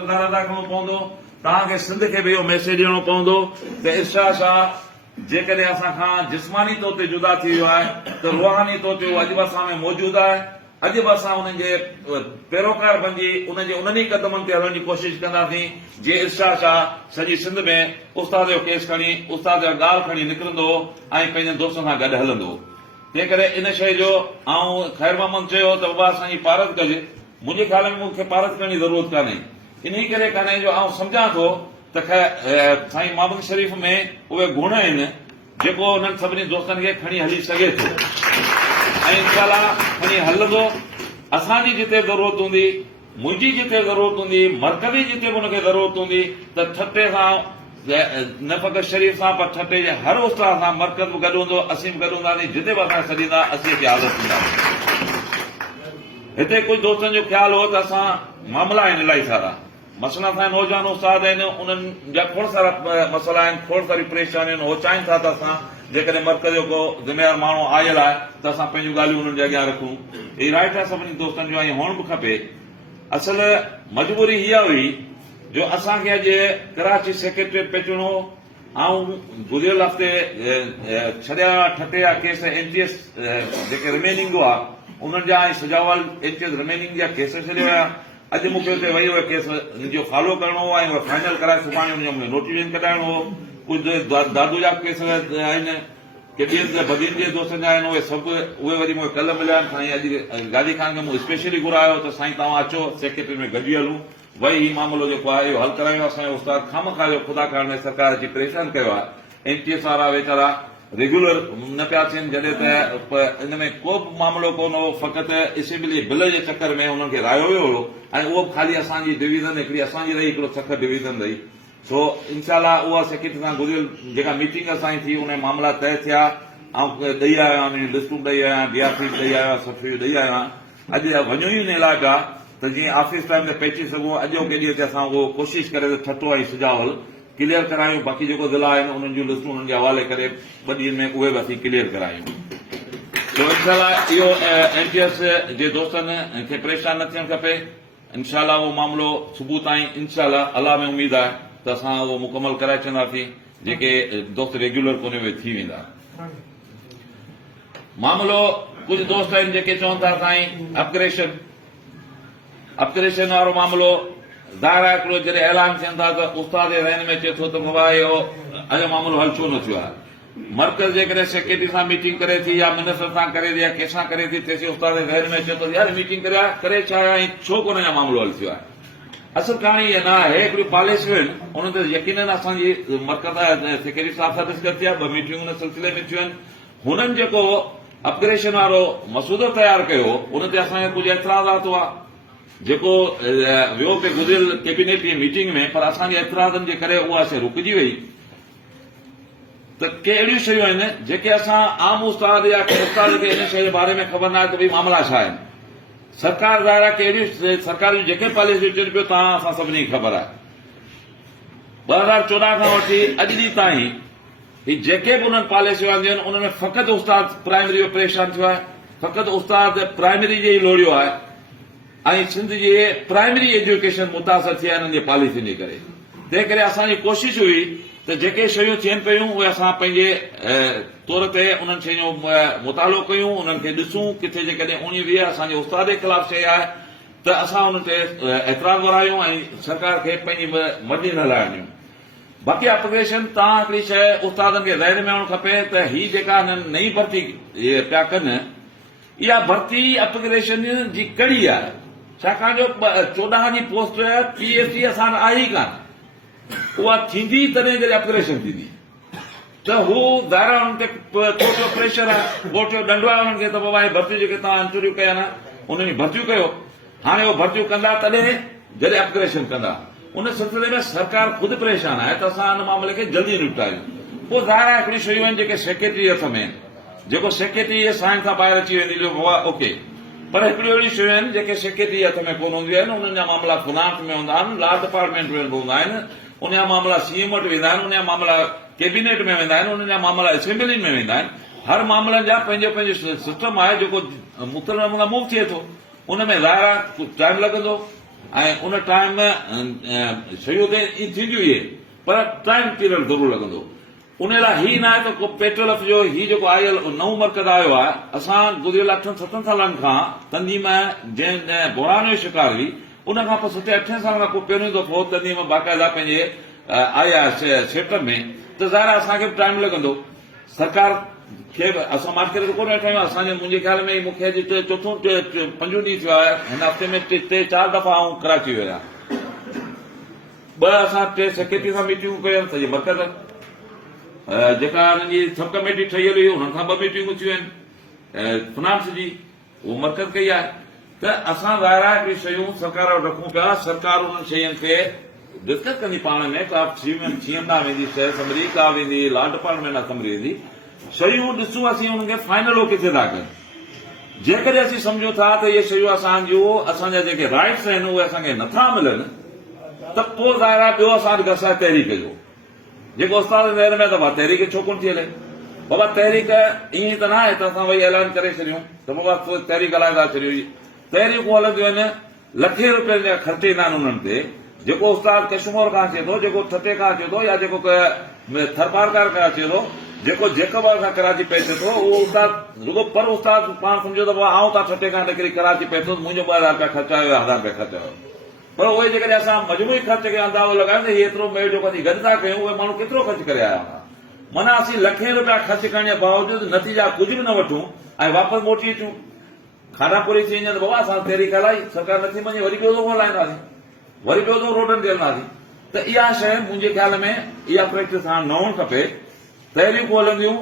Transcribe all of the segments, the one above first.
इक़्तिदार अदा करणो पवंदो तव्हांखे सिंध खे बि इहो मैसेज ॾियणो पवंदो त इर्शाद शाह जेकॾहिं असां खां जिस्मानी तौर ते जुदा थी वियो आहे त रूहानी तौर ते उहो अॼु बि असां में मौजूदु आहे अॼु बि असां उन्हनि जे पैरोकार बणिजी उन्हनि जे कदमनि ते हलण जी कोशिशि कंदासीं जीअं इर्शाद शाह सॼी सिंध में उस्ताद जो केस खणी उस्ताद जो ॻाल्हि खणी निकिरंदो ऐं पंहिंजे दोस्तनि सां गॾु हलंदो तंहिं करे इन शइ जो ऐं ख़ैर मोहम्मद चयो त बाबा असांजी पारत कजे मुंहिंजे ख़्याल में मूंखे पारत करण जी ज़रूरत कान्हे इन करे कान्हे जो आउं सम्झां थो त साईं मोहम्मद शरीफ़ में उहे गुण आहिनि जेको उन्हनि सभिनी दोस्तनि खे खणी हली सघे थो ऐं इनशाला खणी हलंदो असांजी जिते ज़रूरत हूंदी मुंहिंजी जिते ज़रूरत हूंदी मरकज़ी जिते बि हुनखे ज़रूरत हूंदी त ठटे सां न फ़क़ति शरीफ़ सां पर ठटे जे हर उस्ताद सां मरकज़ बि गॾु हूंदो असीं बि गॾु हूंदासीं जिते बि असां छॾींदा असीं जी हालत थींदा हिते कुझु दोस्तनि जो ख़्यालु हो त असां मामला आहिनि इलाही सारा मसला असांजा नौजवान उस्ताद आहिनि उन्हनि जा खोड़ सारा मसइला आहिनि खोड़ सारी परेशानियूं आहिनि हो चाहिनि था त असां जेकॾहिं मरकज़ जो को ज़िम्मेदार माण्हू आयल आहे त असां पंहिंजूं ॻाल्हियूं उन्हनि जे अॻियां रखूं हीअ राइट आहे सभिनी दोस्तनि जो ऐं हुअणु बि खपे असल मजबूरी हीअ हुई जो असांखे अॼु कराची सेक्रेटरीट पिचणो ऐं गुज़िरियल हफ़्ते छॾिया ठटे जा केस एनटीएस जेके रिमेनिंग आहे उन्हनि जा ऐं सजावाल एनटीएस रिमेनिंग जा केस छॾिया हुया अॼु मूंखे हुते वेही उहे केस जो फॉलो करणो हो ऐं उहे फाइनल कराए सुभाणे हुनजो नोटिफिकेशन कढाइणो हो कुझु दादू जा केस आहिनि के ॿियनि बदीन जे दोस्तनि जा आहिनि उहे सभु उहे वरी मूंखे कल्ह मिलिया आहिनि साईं अॼु गादी खान खे मूं स्पेशली घुरायो त साईं तव्हां अचो सेक्रेटरी में गॾिजी हलूं वरी हीउ मामिलो जेको आहे इहो हल करायो असांजो उस्ताद खामखा जो ख़ुदा करण सरकार अची परेशान कयो आहे एनटीएस वारा वेचारा रेगुलर न पिया थियनि जॾहिं त इन में को बि मामिलो कोन हो फ़क़ति असेंबली बिल जे चकर में हुननि खे रायो वियो हो ऐं उहो बि ख़ाली असांजी डिवीज़न हिकिड़ी असांजी रही हिकिड़ो सख़त डिवीज़न रही सो इनशाला उहा सेक्रेटरी सां गुज़िरियल जेका मीटिंग असांजी थी उन मामला तय थिया ऐं ॾेई आयो आहियां उनजी लिस्टूं ॾेई आहियां डीआरसी ॾेई आयो आहियां सर्टिफिकेट ॾेई आयो आहियां अॼु वञो ई न इलाइक़ु आहे त जीअं ऑफिस टाइम ते पहुची सघूं अॼोके ॾींहं ते असां उहो कोशिशि करे ठटो ऐं सुजावल क्लियर करायूं बाक़ी जेको ज़िला आहिनि उन्हनि जूं लिस्टूं उन्हनि जे हवाले करे ॿ ॾींहंनि में उहे बि असीं क्लियर करायूं तो इनशाला इहो एनटीएस जे दोस्तनि खे परेशान न थियणु खपे इनशाला उहो मामिलो सुबुह ताईं इनशाला अलाह में उमेद आहे त असां उहो मुकमल कराए छॾींदासीं जेके दोस्त रेग्युलर कोन्हे उहे थी वेंदा मामिलो कुझु दोस्त आहिनि जेके चवनि था साईं अपग्रेशन वारो मामिलो ज़ाहिर आहे हिकिड़ो जॾहिं ऐलान थियनि था त उस्ताद जे ज़हन में अचे थो त बाबा इहो अॼु मामिलो हल छो न थियो आहे मर्कज़ जेकॾहिं सेक्रेटरी सां मीटिंग करे थी या मिनिस्टर सां करे थी या कंहिंसां करे थी तेसीं उस्ताद जे ज़हन में अचे थो यार मीटिंग करे छा ऐं छो कोन अञा मामिलो हल थियो आहे असल कहाणी इहा न आहे हिकिड़ियूं पॉलिसियूं आहिनि उन ते यकीनन असांजी मर्कज़ सेक्रेटरी साहिब सां डिस्कस थी आहे 2 मीटिंगूं उन सिलसिले में थियूं आहिनि हुननि जेको अपग्रेशन वारो मसूदो तयारु कयो उन ते असांखे कुझु एतिराज़ात हुआ जेको वियो पे गुज़िरियल कैबिनेट जी मीटिंग में पर असांजे एतिराज़नि जे करे उहा शइ रुकिजी वई त के अहिड़ियूं शयूं आहिनि जेके असां आम उस्ताद या के उस्ताद खे इन शइ जे बारे में ख़बर न आहे त भई मामला छा आहिनि सरकार ज़ाहिर आहे के अहिड़ियूं सरकार जूं जेके पॉलिसियूं चवनि पियो तव्हां असां सभिनी खे ख़बर आहे 2014 खां वठी अॼु ॾींहुं ताईं ही जेके बि उन्हनि पॉलिसियूं आंदियूं आहिनि उनमें फ़क़ति उस्ताद प्राइमरी में परेशान थियो आहे फ़क़ति उस्ताद प्राइमरी जे ई लोड़ियो आहे ऐं सिंध जे प्राइमरी एजुकेशन मुतासिर थिया हिननि जे पॉलिसियुनि जे करे तंहिं करे असांजी कोशिशि हुई त जेके शयूं थियनि पियूं उहे असां पंहिंजे तौर ते उन्हनि शयुनि जो मुतालो कयूं उन्हनि खे ॾिसूं किथे जेकॾहिं 19-20 असांजे उस्ताद जे ख़िलाफ़ शइ आहे त असां उन ते एतिराज़ वारायूं ऐं सरकार खे पंहिंजी मर्ज़ी न हलाइणियूं बाक़ी अपग्रेशन तव्हां हिकिड़ी शइ उस्तादनि खे ज़हन में आणणु खपे त हीअ जेका हिननि नई भर्ती पिया कनि इहा भर्ती अपग्रेशन जी कड़ी आहे छाकाणि जो 14 जी पोस्ट PhD असां आहे ई कान उहा थींदी तॾहिं जॾहिं अपग्रेशन थींदी त हू ज़ाहिर हुननि ते कोर्ट जो प्रेशर आहे कोर्ट जो ॾंडो आहे हुननि खे त बाबा हे भर्तियूं जेके तव्हां इंटरव्यू कया न उन्हनि भर्तियूं कयो हाणे उहे भर्तियूं कंदा तॾहिं जॾहिं अपग्रेशन कंदा उन सिलसिले में सरकार ख़ुदि परेशान आहे त असां हिन मामले खे जल्दी निपटायूं पोइ ज़ाहिर आहे हिकिड़ियूं शयूं आहिनि जेके सेक्रेटरी हथ में आहिनि जेको सेक्रेटरी साइन खां ॿाहिरि अची वेंदी बाबा ओके पर हिकिड़ियूं अहिड़ियूं शयूं आहिनि जेके सेक्रेटरी हथ में कोन हूंदियूं आहिनि उन्हनि जा मामला फिनांस में हूंदा आहिनि लॉ डिपार्टमेंट में हूंदा आहिनि उन जा मामला CM वटि वेंदा आहिनि उन जा मामला कैबिनेट में वेंदा आहिनि उन जा मामला असेंबली में वेंदा आहिनि हर मामलनि जा पंहिंजो सिस्टम आहे जेको मुख़्तलिफ़ नमूना मूव थिए थो उन में ज़ाहिर आहे कुझु टाइम लॻंदो ऐं उन टाइम शयूं त ईअं थींदियूं इहे पर टाइम पीरियड ज़रूरु लॻंदो उन लाइ ही न आहे त को पेट्रोल जो ही जेको आयल नओं मर्कज़ आयो आहे असां गुज़िरियल 8-7 सालनि खां तंदीम जंहिं बहिरान जो शिकार हुई उन खां पोइ 7-8 सालनि खां पोइ पहिरियों दफ़ो तंदीम बाक़ाइदा पंहिंजे आया सेक्टर में त ज़ाहिर आहे असांखे बि टाइम लॻंदो सरकार खे असां मार्केट ते कोन वेठा आहियूं असांजे मुंहिंजे ख्याल में मूंखे अॼु चोथों 5 ॾींहं थियो आहे हिन हफ़्ते में 3-4 दफ़ा आऊं कराची वियो आहियां 2 असां 3 सेक्रेटरी सां मीटिंगूं कयूं सॼे मर्कज़ जेका हुननि जी सब कमेटी ठहियल हुई हुननि खां 2 मीटिंगूं थियूं आहिनि फिनांस जी उहो मर्कज़ कई आहे त असां ज़ाहिर आहे हिकिड़ी शयूं सरकार वटि रखूं पिया सरकार उन्हनि शयुनि खे डिस्कस कंदी पाण में का सीएम ॾांहुं वेंदी शइ असम्बली का वेंदी लॉ डिपार्टमेंट असम्बली वेंदी शयूं ॾिसूं असीं उन्हनि खे फाइनल हो किथे था कनि जेकॾहिं असीं सम्झूं था त इहे शयूं असांजा जेके राइट्स आहिनि उहे असांखे नथा मिलनि त पोइ ज़ाहिर आहे ॿियो असां वटि घसा तहरीक जो जेको उस्ताद ज़हन में त तहरीक छो कोन थी हले बाबा तहरीक ईअं त न आहे त असां वही ऐलान करे छॾियूं त बाबा तहरीक हलाए था छॾियूं तहरीकूं हलंदियूं आहिनि लखे रुपयनि जा ख़र्चे ईंदा आहिनि उन्हनि ते जेको उस्ताद कश्मीर खां अचे थो जेको ठटे खां अचे थो या जेको थरपारकार खां अचे थो जेको जेकबार खां कराची पहुचे थो उहो उस्ताद रुगो पर उस्ताद पाण सम्झो त आऊं था ठटे खां निकिरी कराची पहुतो मुंहिंजो 2000 रुपया ख़र्च आयो 1000 रुपया ख़र्च आयो पर उहे जेकॾहिं असां मजमूई ख़र्च खे अंदाज़ो लॻायूं त एतिरो मेजो कॾहिं गॾु था कयूं उहे माण्हू केतिरो ख़र्च करे आया हुआ माना असीं लखे रुपया ख़र्च करण जे बावजूदि नतीजा कुझु बि न वठूं ऐं वापसि मोटी अचूं खाना पूरी थी वञनि बाबा असां तहरीक हलाई सरकार नथी मञे वरी ॿियो दफ़ो हलाईंदासीं वरी ॿियो दफ़ो रोडनि ते हलंदासीं त इहा शइ मुंहिंजे ख़्याल में इहा प्रैक्टिस हाणे न हुअणु खपे तहरीकूं हलंदियूं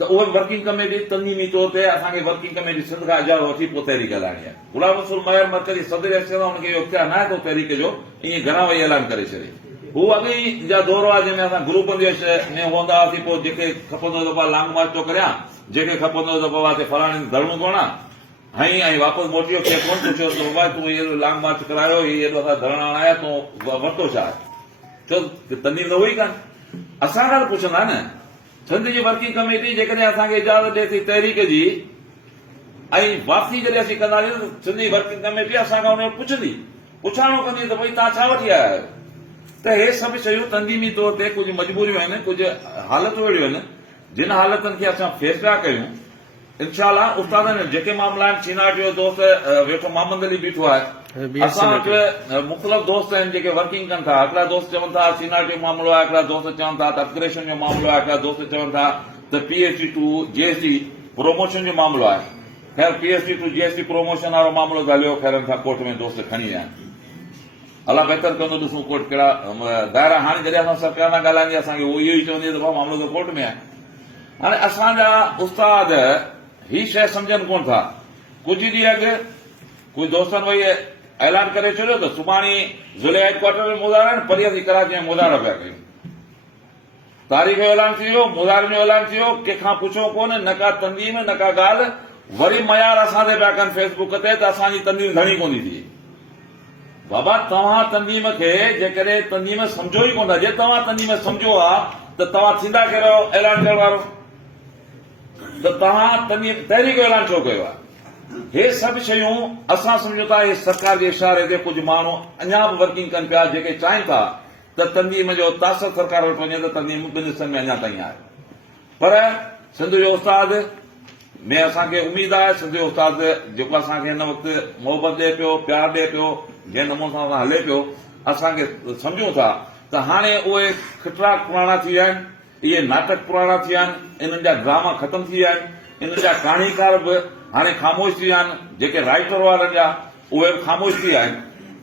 त उहे वर्किंग कमेटी तंज़ीमी तौर ते असांखे वर्किंग कमेटी सिंध खां इजाज़त वठी पोइ तहरीक हलाइणी आहे गुलाम रसूल मयर मर्कज़ी सदर अचे थो हुनखे इहो इख्तियार न आहे त तहरीक जो ईअं घणा वही ऐलान करे छॾे हू अॻे ई जा दौर आहे जंहिंमें असां ग्रुपनि में हूंदा हुआसीं पोइ जेके खपंदो त लॉन्ग मार्च थो करियां जेके खपंदो त बाबा ते फलाणे धरणो कोन हई ऐं वापसि मोटियो खे कोन पुछियो त बाबा तूं इहो लॉन्ग मार्च करायो हेॾो असां धरणा हणाया तूं वरितो छा छो तंदीम न हुई कान असां खां पुछंदा न सिंध जी वर्किंग कमेटी जेकॾहिं असांखे इजाज़त ॾिए थी तहरीक जी ऐं वापसी जॾहिं असीं कंदासीं सिंध जी वर्किंग कमेटी असां खां हुन पुछंदी पुछाणो कंदी त भई तव्हां छा वठी आया आहियो त हे सभु शयूं तंज़ीमी तौर ते कुझु मजबूरियूं आहिनि कुझु हालतूं अहिड़ियूं आहिनि जिन हालतुनि खे असां फेस पिया कयूं इनशाला उस्तादनि जेके मामला आहिनि चीनाट जो दोस्त वेठो मोहम्मद अली बीठो आहे असां वटि मुख़्तलिफ़ दोस्त आहिनि जेके वर्किंग कनि था हिकिड़ा दोस्त चवनि था चीनाट जो मामिलो आहे हिकिड़ा दोस्त चवनि था त अपग्रेडेशन जो मामिलो आहे हिकिड़ा दोस्त चवनि था त PhD टू GST प्रोमोशन जो मामिलो आहे ख़ैर PhD टू GST प्रोमोशन वारो मामिलो त हलियो ख़ैर खां कोर्ट में दोस्त खणी विया अलाह बहितर कंदो ॾिसूं कोर्ट कहिड़ा दायरा हाणे जॾहिं असां सरकार सां ॻाल्हाईंदी असांखे उहो इहो ई चवंदी त मामिलो त कोर्ट में आहे हाणे असांजा उस्ताद ही शइ सम्झनि कोन था कुझु ॾींहं अॻु कुझु दोस्तनि वही ऐलान करे छॾियो त सुभाणे ज़िले हेडक्वार्टर में मुज़ाहिरा आहिनि परीहं असीं कराची में मुज़ाहिरा पिया कयूं तारीख़ जो ऐलान थी वियो मुज़ाहिरनि जो ऐलान थी वियो कंहिंखां पुछो कोन न का तंज़ीम न का ॻाल्हि वरी मयार असां ते पिया कनि फेसबुक ते त असांजी तंज़ीम घणी कोन थी बाबा तव्हां तंज़ीम खे जेकॾहिं तंज़ीम सम्झो ई कोन था जे तव्हां तंज़ीम सम्झो आहे त तव्हां थींदा कहिड़ो ऐलान करण वारो त तव्हां तहरीक जो ऐलान छो कयो आहे हे सभु शयूं असां सम्झूं था हे सरकार जे इशारे ते कुझु माण्हू अञा बि वर्किंग कनि पिया जेके चाहिनि था त तंज़ीम जो तासर सरकार वटि वञे त तंज़ीम ॿिनि हिसनि में अञा ताईं आहे पर सिंध जो उस्ताद में असांखे उमेद आहे सिंध जो उस्ताद जेको असांखे हिन वक़्तु मोहबत ॾिए पियो प्यार ॾिए पियो जंहिं नमूने सां हले पियो असांखे सम्झूं था त हाणे उहे खिटरा पुराणा थी विया आहिनि इहे नाटक पुराणा थी विया आहिनि इन्हनि जा ड्रामा ख़तम थी विया आहिनि इन्हनि जा कहाणीकार बि हाणे ख़ामोश थी विया आहिनि जेके राइटर वारनि जा उहे बि ख़ामोश थी विया आहिनि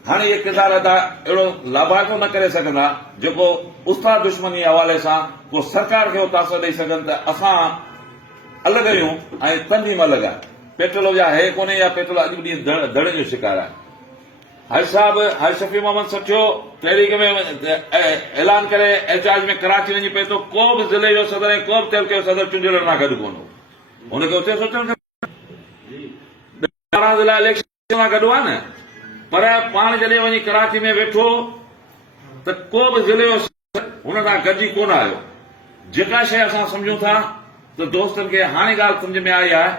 हाणे इहे किरदार अदा अहिड़ो लाभार्थो न करे सघंदा जेको उस्ताद दुश्मनी हवाले सां को सरकार खे तासर ॾेई सघनि त असां अलॻि आहियूं ऐं तंज़ीम अलॻि आहे पेट्रोल जा हे कोन्हे या पेट्रोल अॼु बि ॾींहुं धड़े जो शिकार आहे हाजी साहब हाजी शफ़ी मोहम्मद सठियो तहरीक में ऐलान करे एहतजाज में कराची वञी पए थो को बि ज़िले जो सदर ऐं को बि तहलके जो सदर चूंडियल सां गॾु कोन हो हुनखे उते सोचणु ज़िला इलेक्शन सां गॾु आहे न पर पाण जॾहिं वञी कराची में वेठो त को बि ज़िले जो हुन सां गॾिजी कोन आयो जेका शइ असां सम्झूं था त दोस्तनि खे हाणे ॻाल्हि सम्झ में आई आहे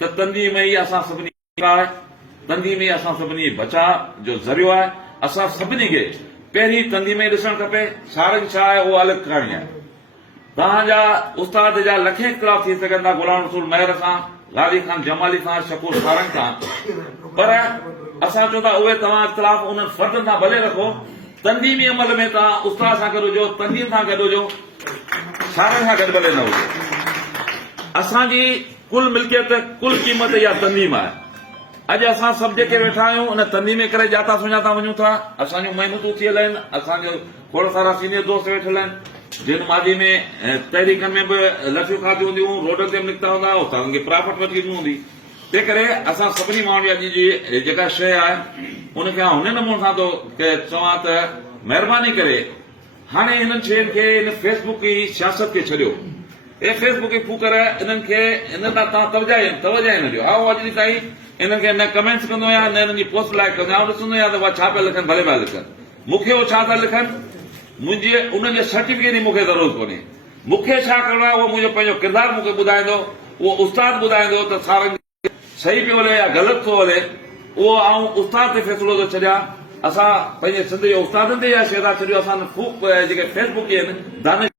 त तंज़ीम ई असां सभिनी आहे तंदीमी असां सभिनी बचा जो ज़रियो आहे। असां सभिनी खे पहिरीं तंदीमी ॾिसणु खपे, सारंग छा आहे उहा अलॻि करणी आहे। तव्हांजा उस्ताद जा लखे इख़्तिलाफ़ थी सघनि था, गुलाम रसूल महर सां, गाज़ी खान जमाली सां, शकूर सारंग सां, पर असां चऊं था उहे तव्हां इख़्तिलाफ़ उन्हनि फ़र्दनि सां भले रखो, तंदीमी अमल में तव्हां उस्ताद सां गॾु हुजो, तंदीम सां गॾु हुजो, सारंग सां गॾु भले न हुजो। असांजी कुल मिल्कियत, कुल क़ीमत इहा तंदीम आहे। अॼु असां सभु जेके वेठा आहियूं उन तंदीम करे जाता सुञाता वञूं था। असांजूं महिनतूं थियल आहिनि, असांजो खोड़ सारा सीनियर दोस्त वेठल आहिनि, जिन मादी में तहरीकनि में बि लठियूं खाधियूं हूंदियूं, रोडनि ते बि निकिता हूंदा, उतां खे प्राफिट वठी ॾिनी हूंदी। तंहिं करे असां सभिनी माण्हुनि अॼु जी जेका शइ आहे उनखे हुन नमूने सां थो चवां त महिरबानी करे हाणे हिननि शयुनि खे हिन फेसबुक जी सियासत खे छॾियो। फेसबुक जी फूकर इन्हनि खे इन तां तव्हां तवजा न ॾियो। हा, अॼु ॾींहुं ताईं इन्हनि खे न कमेंट्स कंदो आहियां, न इन्हनि जी पोस्ट लाइक कंदो आहियां, ॾिसंदो आहियां त उहा छा पिया लिखनि, भले पिया लिखनि। मूंखे उहो छा था लिखनि, मुंहिंजे उन्हनि जे सर्टिफिकेट जी मूंखे ज़रूरत कोन्हे। मूंखे छा करिणो आहे उहो मुंहिंजो पंहिंजो किरदारु मूंखे ॿुधाईंदो, उहो उस्ताद ॿुधाईंदो त सारंग सही पियो हले या ग़लति थो हले, उहो आऊं उस्ताद ते फ़ैसिलो थो छॾियां। असां पंहिंजे सिंध जे उस्तादनि ते इहा शइ था छॾियो। असां ख़ूब जेके फेसबुक आहिनि दानिश